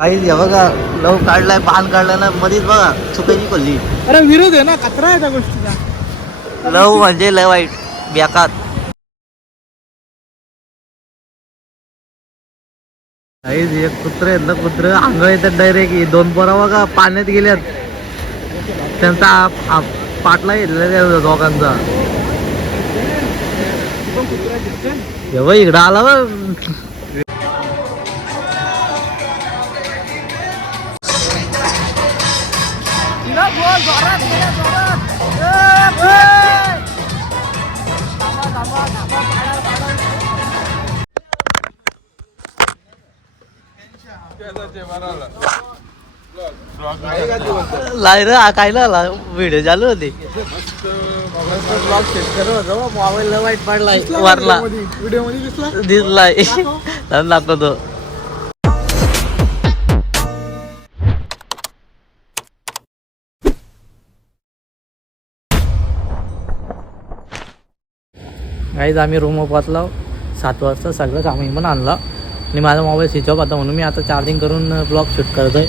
घ्या बघा लव काढलाय बाण काढलाय ना मध्येच बघा चुकायची खोलली अरे विरोध आहे ना? कचरा आहे त्या गोष्टीचा. लव म्हणजे लय वाईट काहीच एक कुत्र आहेत ना कुत्र आंघोळ येतात डायरेक्ट दोन पोरा बघा पाण्यात गेल्यात. त्यांचा पाटला घेतलेला त्या दोघांचा. हे इकडं आला बघ. लाय रे काय ना व्हिडिओ चालू होते मोबाईल वाईट पडलाय वारला व्हिडिओमध्ये दिसला दिसलाय. दाखवतो. काहीच आम्ही रूम पोचलो सात वाजता सगळं सामान पण आणलं. आणि माझा मोबाईल स्विच ऑफ होता म्हणून मी आता चार्जिंग करून ब्लॉग शूट करतोय.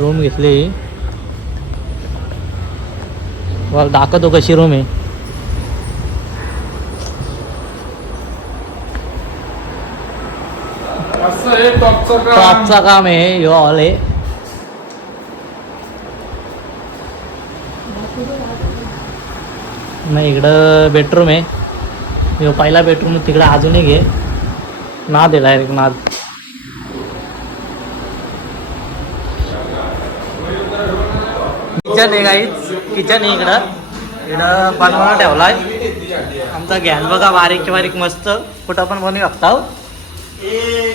रूम घेतली. बघ दाखवतो कशी रूम आहे. आहे टॉपचं काम. आहे ह्यो हॉल आहे. नाही इकडं बेडरूम आहे. मी पहिला बेडरूम तिकडं अजूनही घे. नाद आहे डायरेक्ट नाद. किचन आहे काहीच किचन आहे इकडं. इकडं बनवून ठेवलाय. आमचा गॅस बघा बारीक बारीक मस्त. कुठं पण बनवू शकता हो.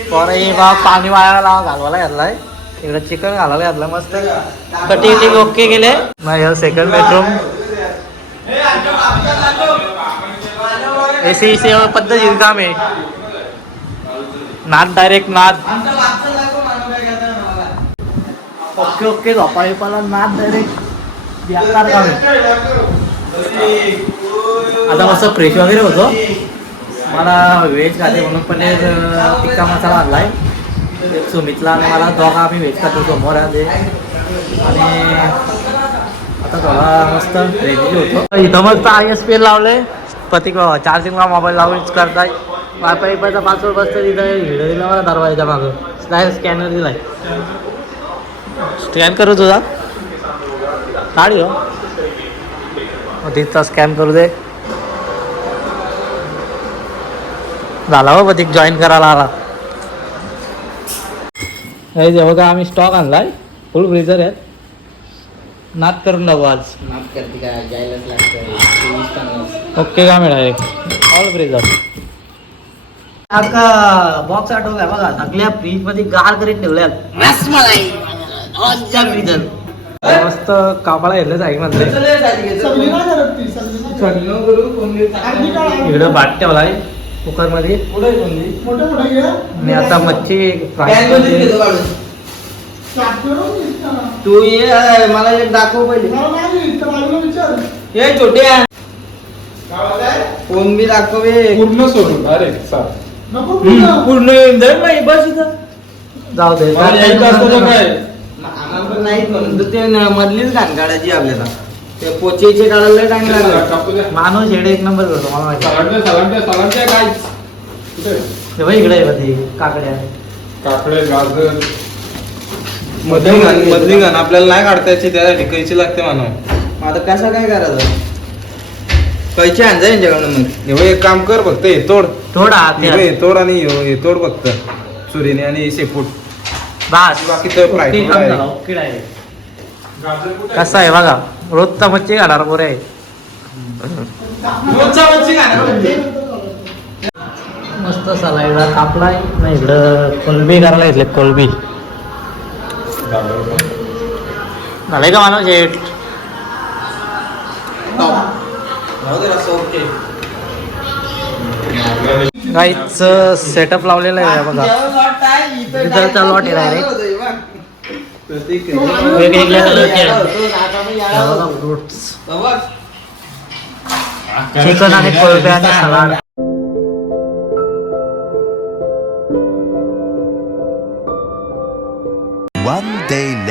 पोरं बा पाणी वाळायला घालवायला घातलाय इकडं चिकन घालायला घातलं मस्त. कटिंग ओके गेले नाही सेकंड बेडरूम एसी सेवा पद्धतीचं काम आहे. नाद डायरेक्ट नाद. ओके ओके झोपा बिपाला नाद डायरेक्ट बेकार काम आहे. आता मस्त फ्रेश वगैरे होतो. मला व्हेज खाते म्हणून पनीर टिक्का मसाला आणलाय. सुमितला आणि मला दोघा आम्ही व्हेज खातो समोर आहे ते आणि आता थोडा मस्त रेडी होतो. इथं मस्त आय एस पी एल लावले. प्रतीक बाबा चार्जिंगला मोबाईल लावूनच करताय. वायफाय पैसा पासवर्ड बसतं तिथं. व्हिडिओ दिला मला दरवाजा मागं. डायरेक्ट स्कॅनर दिलाय. स्कॅन करू तुझा? काढ हो तिथचा स्कॅन करू दे. झाला हो प्रतीक जॉईन करायला आला. हे जे बघा आम्ही स्टॉक आणलाय. फुल फ्रीजर आहेत. नात करून टाकू आज ओके का मिळाले ऑल फ्रीजर आता बॉक्स आठवलाय बघा सगळ्या फ्रीजमध्ये गार करीत ठेवल्यात. मस्त कापाला घेतलं साईडमध्ये सगळी काय करत ती सगळी इकडं बाट ठेवलाय कुकरमध्ये. मोठे मोठे घे आणि आता मच्छी फ्राय तू ये मला एक दाखव पहिले. विचार. हे छोट्या फोन बी दाखव. पूर्ण सोडून अरे नको पूर्ण. येऊन जाईल मग बस इथं. जाऊ दे नाहीत म्हणून ते मधलीच घाण काढायची आपल्याला. ते पोचेचे काढायला टाइम लागला. माणूस हेड एक नंबर करतो मला माहिती हे बघ इकडे काकड्या. काकडे गाजर. मधली घाण मधली घाण आपल्याला नाही काढता यायची त्यासाठी कैची लागते म्हणून आता कसं काय करायचं? कैची आणजा यांच्याकडनं मग. एवढं एक काम कर फक्त हे तोड. थोडा हे बघ, हे तोड आणि हे हे तोड फक्त. सुरीने आणि शेपूट. बस. बाकी तर fry ओके, करून काम आहे. कसं आहे बघा रोजचा मच्छी खाणार पुरे. मस्त सलाईड कापलाय. नाही इकडं कोलबी करायला घेतले कोलबी. झालंय का मानव शेट काहीच सेटअप लावलेला आहे बघा रिझल्टचा लॉट आहे डायरेक्ट वेगवेगळ्या कलरचे फ्रुट्स चिकन आणि कोळंबी आणि salad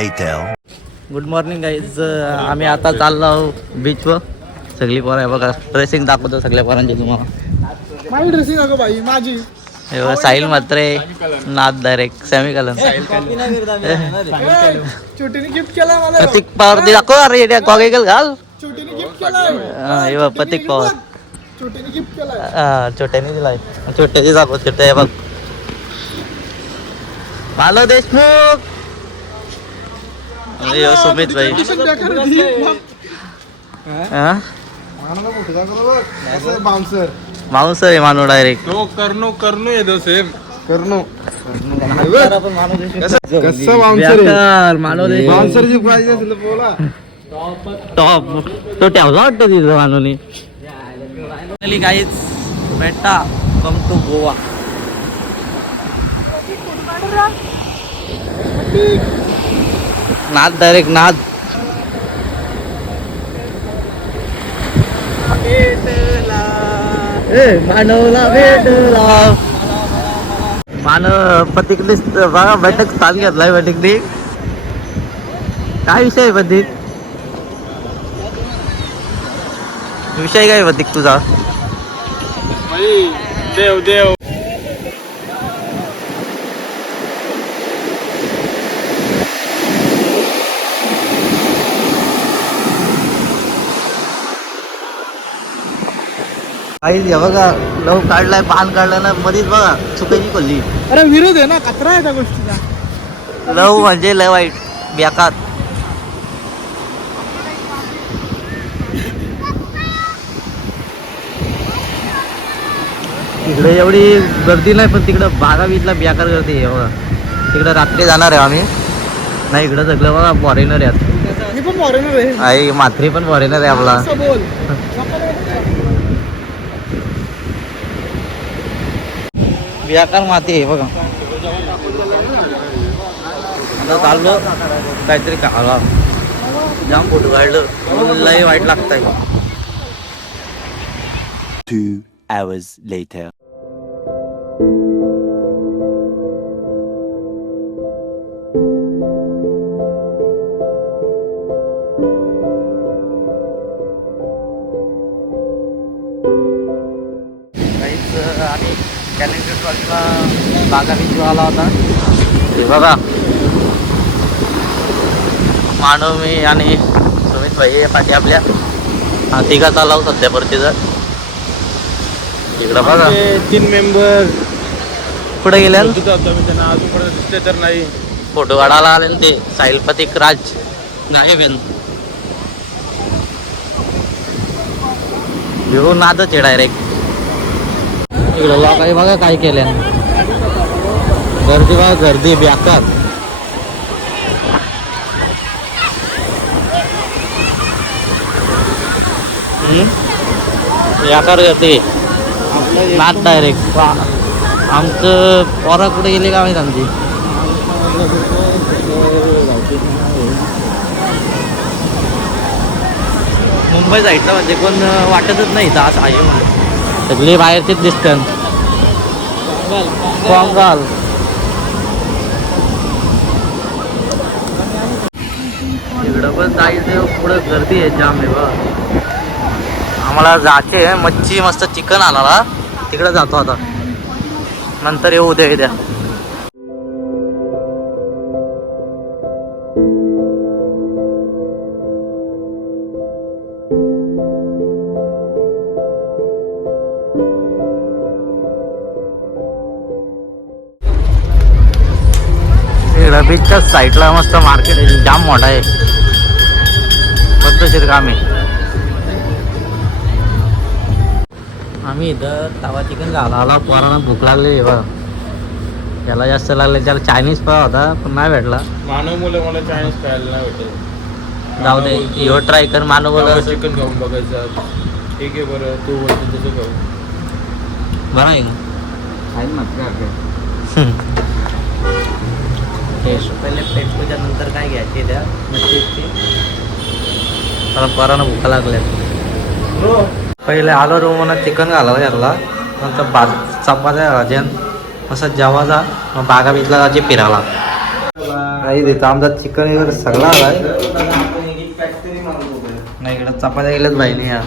later. Good morning guys आम्ही आता चाललो बीचवर सगळी पोरं आहे बघा. ड्रेसिंग दाखवतो सगळ्या पोरांची तुम्हाला. माझी ड्रेसिंग अगं बाई माझी. हे बघा, साहिल मात्रे नाद डायरेक्ट सेमी कलम गिफ्ट मला. प्रतीक पवार दाखव. अरे गॉगल घाल. छोटीने गिफ्ट हा, हे बघ प्रतीक पवार. छोटीने गिफ्ट केलाय. हा छोट्याने दिलाय. छोट्याची दाखव छोट्या हे बघ. बालो देशमुख. अरे ह्यो सुमित भाई. हा? माणूस आहे माणूस डायरेक्ट तो करनो करनो येतो सेम बोला. टॉप तो ठेवला वाटतं तिथं मानवनी काहीच बेटा कम टू गोवा नाद डायरेक्ट नाद. मानवला भेटला. मानव पतिकली बघा बैठक स्थान घेतलाय बैठकनी काय विषय आहे पतिक विषय काय पतिक तुझा? देव देव. काही हे बघा लव काढलाय पान काढलाय ना मध्येच बघा चुकायची कोल्ली अरे विरोध आहे ना कचरा आहे त्या गोष्टीचा. लव म्हणजे लय वाईट बेकार. तिकडे एवढी गर्दी नाही पण तिकडं बीचला बेकार गर्दी आहे बघा. तिकडं रात्री जाणार आहे आम्ही. नाही इकडं सगळं बघा फॉरेनर आहेत. मी पण फॉरेनर आहे. आई माथरी पण फॉरेनर आहे आपला. बोल. बेकार माती आहे बघा. आता चाललो काहीतरी खावा. जाम फोटो काढलं. लय वाईट लागतंय. Two hours later. कॅलेंडर कॉलेजला बागा बीच आला होता. हे बघा. मानव मी आणि सुमित भाई या पाठी आपल्या. हा तिघा चालाव सध्या परतीचा इकडं बघा. तीन मेंबर कुठे गेल्या त्यांना अजून कुठे दिसले तर नाही. फोटो काढायला आले ना ते साहिल पतिक राज. नाही बेन घेऊन नादच आहे डायरेक्ट इकडं लोकांनी बघा काय केल्या. गर्दी बघा गर्दी बेकार. हम्म? बेकार गर्दी. नाद डायरेक्ट आमचं पोरा कुठे गेले का माहीत आमची? मुंबई साईडला म्हणजे कोण वाटतच नाही तास आहे म्हणून. सगळी बाहेरचीच दिसतात पोंगल. इकडं पण जायचं पुढं गर्दी आहे जाम आहे बा आम्हाला जायचे मच्छी मस्त चिकन आला तिकडं जातो आता. नंतर येऊ उद्या उद्या इकडं बीचच्या साईडला मस्त मार्केट आहे. जाम मोठा आहे. पद्धतशीर काम आहे आम्ही? इथं तवा चिकन घाला आला. पोरांना भूक लागली. बघ. त्याला जास्त लागले. त्याला चायनीज पाव होता पण नाही भेटला. मानव मुलं मला चायनीज खायला नाही भेटेल. जाऊ दे. ह्यो ट्राय कर. मानव बोला चिकन खाऊन बघायचं. ठीक आहे बरं. तू बोलतो तसं खाऊ बरं आहे. टेस्ट पहिले पेट पूजा नंतर काय घ्यायचे त्या मच्छीची? कारण पोरांना भूक लागल्या पहिले आलो रूम चिकन घालावं घातला नंतर भाज चपात्या भाज्यान असं जेवायचा. मग बागा बीचला जायचे फिरायला. काही देतो आमचा चिकन वगैरे सगळा आलाय. नाही इकडं चपात्या गेल्याच बाईने या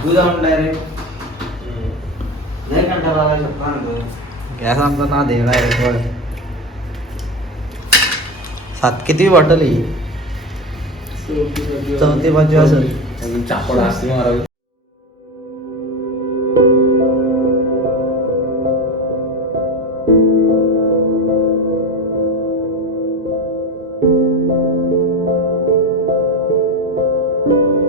गॅस आमचा ना देणार आहे सात किती बॉटल ही चौथी बाजू असेल चापड असते मारावी thank you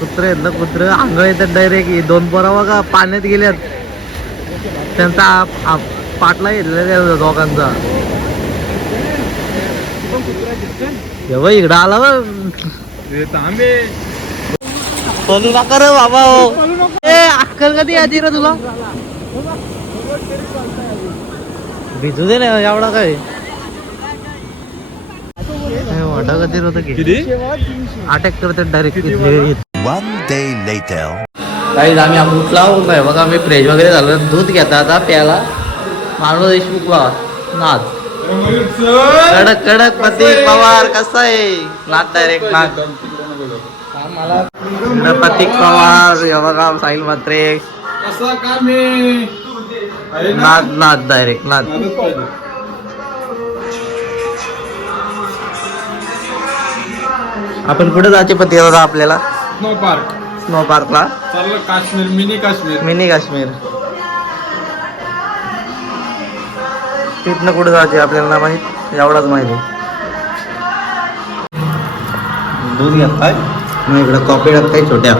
कुत्र येतलं कुत्र. अंग येतात डायरेक्ट दोन पोरा बघा पाण्यात गेल्यात. त्यांचा पाटला त्या दोघांचा. बघ इकडं आला बोलू नका रे बाबा हो. ए अक्कल कधी आधी रे तुला? भिजू दे ना एवढा काय? वाटा कधी होतं की? अटॅक करतात डायरेक्ट वन डे लेटर काही आम्ही उठला नाही बघा मी फ्रेश वगैरे झालं. दूध घेता आता प्याला मानव देशमुख बा नाच कडक कडक प्रतीक पवार कसा आहे? नाच डायरेक्ट नाच मला प्रतीक पवार बघा साहिल मात्रे कसा काम नाच नाच डायरेक्ट नाच आपण कुठे जायचे पती दादा आपल्याला. Snow park. स्नो पार्कला? चाललं काश्मीर मिनी काश्मीर. मिनी काश्मीर. तिथनं कुठे जायचे आपल्याला माहीत एवढाच माहिती. दूध घेताय मग इकडं कॉफी टाकताय छोट्या.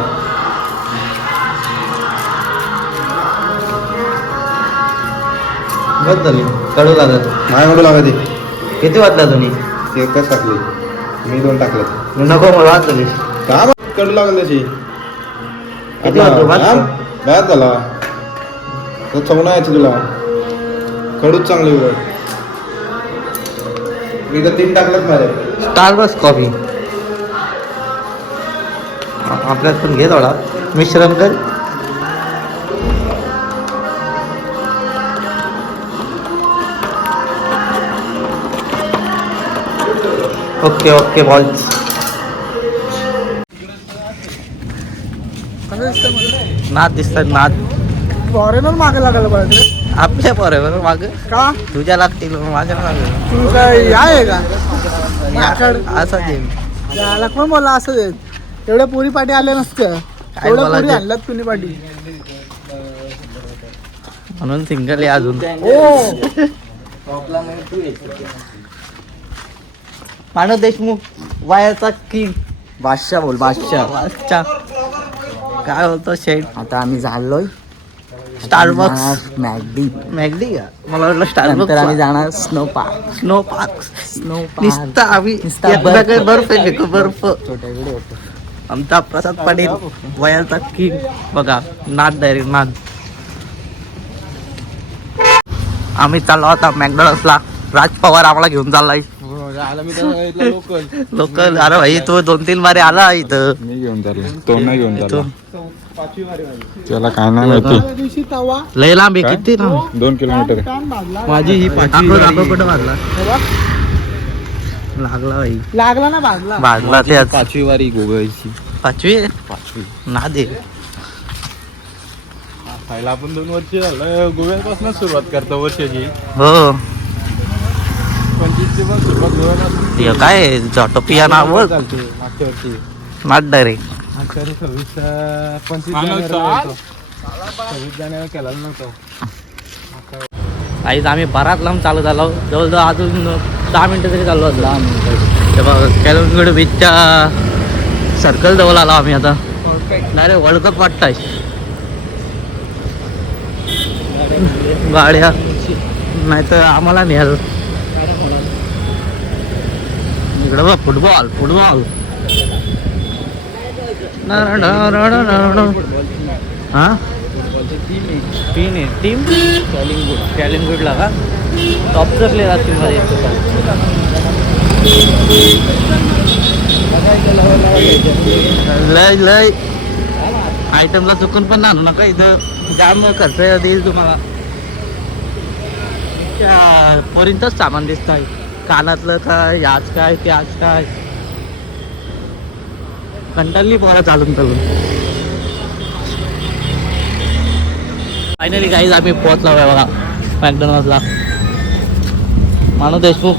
बस झाली. कडू लागत. नाही म्हणू लागत किती वाजला तुम्ही एकच टाकली. मी दोन टाकले. नको मला वाजली का कडू लागल किती वाजता भात? झाला. तो चवणा यायची तुला. कडूच चांगली उलट मी तर तीन टाकलेत माझ्या स्टारबक्स कॉफी आपल्यात पण घे थोडा. मिश्रण कर ओके ओके बॉल्स नाद दिसतात नाद. फॉरेनर मागे लागायला पाहिजे. आपल्या बरोबर माग. का? तुझ्या लागतील माझ्या माग. तू काय आहे का? माकड असा दे. याला कोण बोला असं देत एवढ्या पुरी पाठी आल्या नसत्या एवढ्या पुरी? आणल्यात पुरी पाठी म्हणून सिंगल आहे अजून. ओ. मानव देशमुख वायाचा की बादशाह बोल बादशाह. बादशाह. काय होतं शेट? आता आम्ही झालोय. स्टारबक्स मॅगडी. मॅगडी का? मला वाटलं नंतर आम्ही स्टारबक्स जाणार snow park snow park snow नुसतं आम्ही नुसता बर्फ. बर्फ आहे का? बर्फ. छोट्या व्हिडिओ होतो. आमचा प्रसाद पाटील वयाचा की बघा नाद डायरेक्ट नाद. आम्ही चाललो होता मॅकडॉनल्ड्सला राज पवार आम्हाला घेऊन चाललाय. लोकल. लोकल अरे भाई तो दोन तीन बारे आला इथं. मी घेऊन चाललो तो नाही घेऊन तो त्याला काय नाही माहिती? त्या दिवशी तवा लय लांब आहे किती लांब? दोन किलोमीटर कान भाजला माझी ही दाखव दाखव कुठं तेव्हा लागला भाई. लागला ना भाजला भाजला ते आज. पाचवी वारी गोव्याची पाचवी? पाचवी. ना दे. खायला आपण दोन वर्ष झालं गोव्यापासून सुरुवात करतो वर्षाची. हो पंचवीसची पण सुरुवात गोव्यापासून हे काय झॉटोपिया नाव नाद डायरेक्ट सव्वीस अं, पंचवीस जानेवारीला गेलतो. सव्वीस जानेवारी केला नव्हतं आईच आम्ही बराच लांब चालत आलो. जवळजवळ अजून दहा मिनिटं तरी चाललो होतो दहा मिनिटं ते बघा कॅलमगड बीचच्या सर्कल जवळ आलो आम्ही आता. डायरेक्ट वर्ल्ड कप वाटताय. गाड्या. नाही तर आम्हाला न्याल इकडं बघ फुटबॉल फुटबॉल हा टीम आहे टीम कॅलिंगूड कॅलिंगूडला का टॉपचा प्लेअर असतील मध्ये लय लय आयटमला चुकून पण आणू नका इथं जाम खर्च देईल तुम्हाला पोरींचंच सामान दिसत आहे कानातलं काय याच काय त्याच काय? कंटाळली पोरं चालून चालून. फायनली काहीच आम्ही पोहोचलो आहे बघा मॅकडॉनल्ड्सला मानव देशमुख.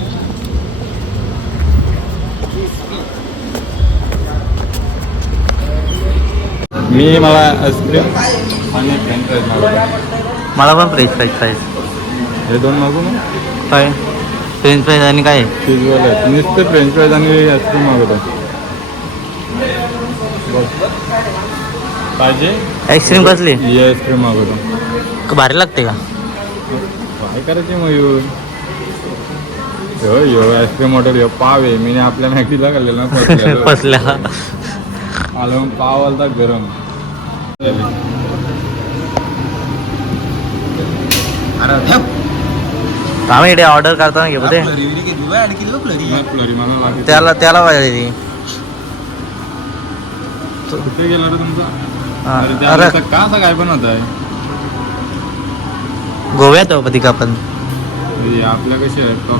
मी मला आईस्क्रीम आणि फ्रेंच फ्राईज मला पण फ्रेंच फ्राईज फ्राईज हे दोन मागू काय फ्रेंच फ्राईज आणि काय? आहेत. नुसते फ्रेंच फ्राईज आणि आईस्क्रीम मागवतो बघ. पाहिजे? आईस्क्रीम कसली? ही आईस्क्रीम मागवतो भारी लागते का? काय करायचे मग येऊन यो यो आईस्क्रीम ऑर्डर यो. पाव आहे. मी आपल्या मॅगीला खाल्लेला ना फसलेलो. फसल्या आलो मग पाव आलता गरम. आम्ही इकडे ऑर्डर करताना घेऊ ते लागेल. त्याला त्याला पाहिजे ती. कुठे गेला रे तुमचा? अरे ते अरे आता का असं काय आहे? गोव्यात हो पती आपण आपल्या कशा आहेत हे.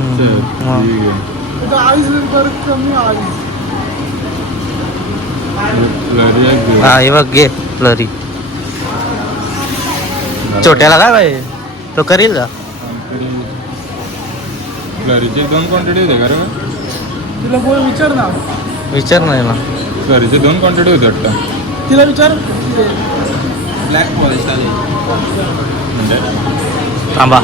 हा हे बघ घे फ्लरी छोट्याला काय पाहिजे तो करील का? फ्लरीचे दोन क्वांटिटी होते का रे तिला बोल विचार ना विचार नाही ना फ्लरीचे दोन क्वांटिटी होते वाटतं तिला विचार ब्लॅक फॉरेस्ट आले म्हणजे थांबा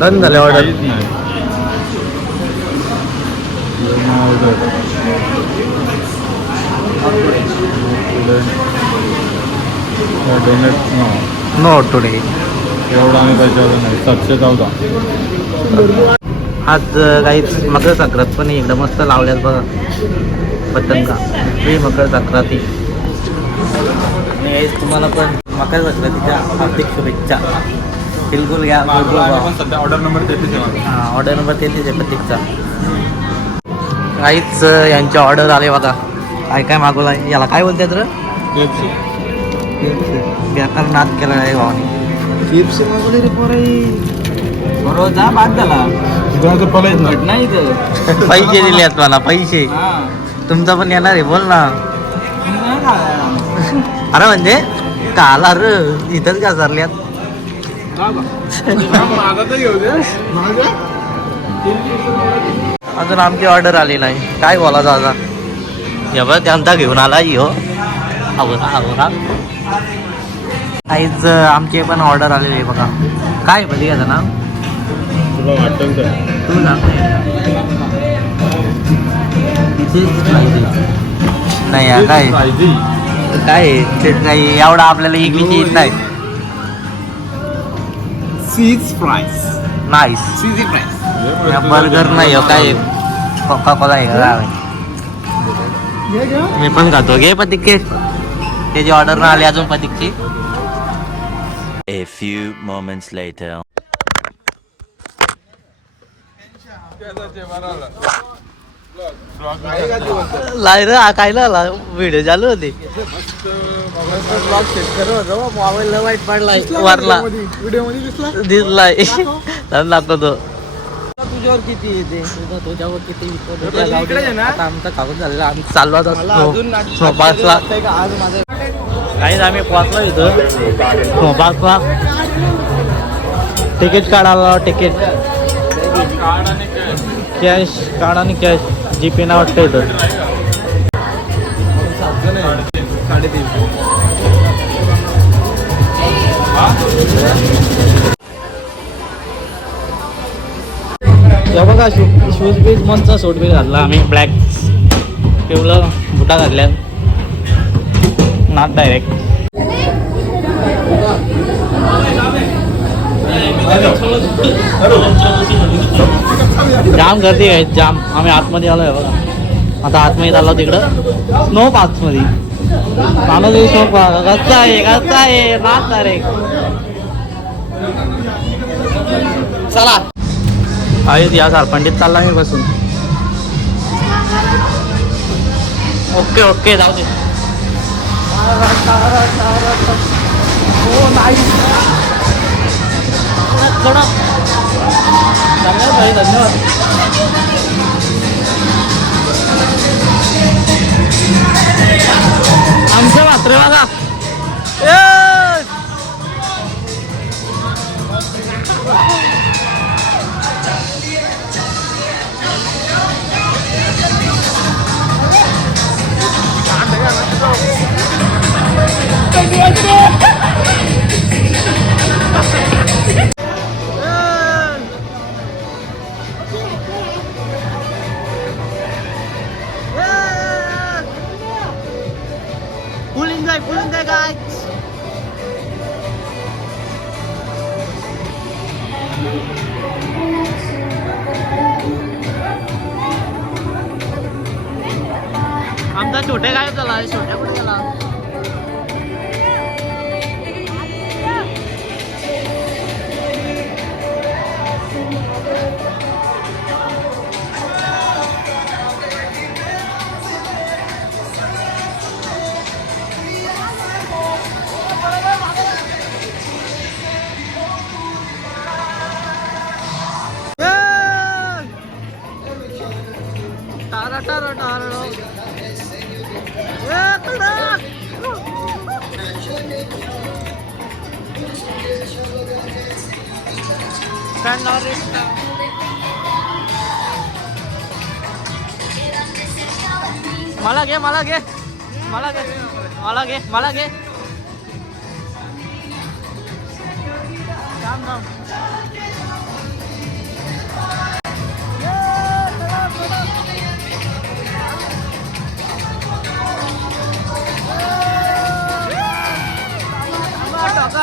डन झाले ऑर्डर काहीच नाही पूर्ण order. हे donate no. नो टुडे एवढा आणि त्याच्यावर नाही. सातशे चौदा आज काही मकर संक्रांत पण एकदम मस्त लावल्यात बघा. पतंगा. श्री मकर संक्रांती. आणि तुम्हाला पण मकर संक्रांतीच्या हार्दिक शुभेच्छा. बिलकुल घ्या बिलकुल सध्या ऑर्डर नंबर तेहतीस माझा. हा ऑर्डर नंबर तेहतीस आहे प्रत्येकचा काहीच यांचे ऑर्डर आले बघा. काय काय मागवला याला काय बोलतात रे? तेच. बेकार नाद केला आहे भावाने. चिप्स मागवले रे पोरे बरोबर जा बाद झाला पलायच पैसे दिले आहेत मला पैसे. हा. तुमचा पण येणार आहे बोल ना. अरे म्हणजे काला र इथंच का सरल्यात अजून आमची ऑर्डर आली नाही. काय बोलायचं आता? हे बघ त्यांचा घेऊन आला हो. आवरा आवरा. काहीच आमचे पण ऑर्डर आलेली आहे बघा. काय बघी घ्यायचं ना तुला तू सांग. नाही यार, काय? काय काही एवढा आपल्याला इंग्लिश येत नाही सीज नाईस सीजी बर्गर नाही हो काय? कोका कोला आहे मी पण खातो. घे पतिके त्याची ऑर्डर ना आली अजून पतिकची. A few moments later. लाय रे काय ला व्हिडिओ चालू होते. मोबाईल वाईट पडलाय. वरला. व्हिडिओमध्ये दिसला? दिसलाय. दाखवतो. तुझ्यावर किती येते तुझ्यावर किती आता आमचा कागद झालेला आम्ही चाललो आम्ही पोहोचलो इथं. तिकीट काढायला तिकीट कॅश कार्ड आणि कॅश जी पे ना वाटतं इथं. हे बघा शू शूज बीज मस्त सूट बी घातला आम्ही. ब्लॅक ठेवलं बुटा घातल्या नाट डायरेक्ट जाम गर्दी आहे जाम. आम्ही आतमध्ये आलो आहे बघा. आता आतमध्ये आलो तिकडं. स्नो पार्कमध्ये माणूस स्नो पार्क कसा आहे कसा आहे. नाच डायरेक्ट चला. आहेत या झारखंडीत चालला मी बसून. ओके ओके जाऊ दे. हो धन्यवाद भाई धन्यवाद आमच्या मात्र बघा ए! Yeah, let's go. malah ge. Malah ge. Malah ge. Malah ge. Tamam.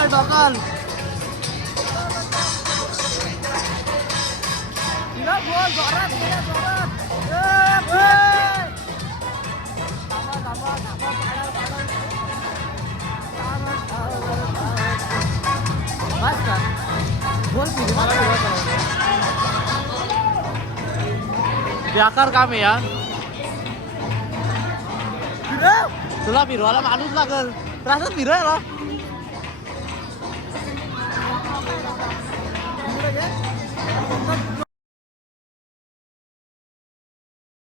Dokal. Tidak, buat, tidak. घे मला घे मला घे थांब, थांब. ढकल ढकल बेकार काम आहे यार तुला फिरवायला माणूस लागल त्रासच फिरवायला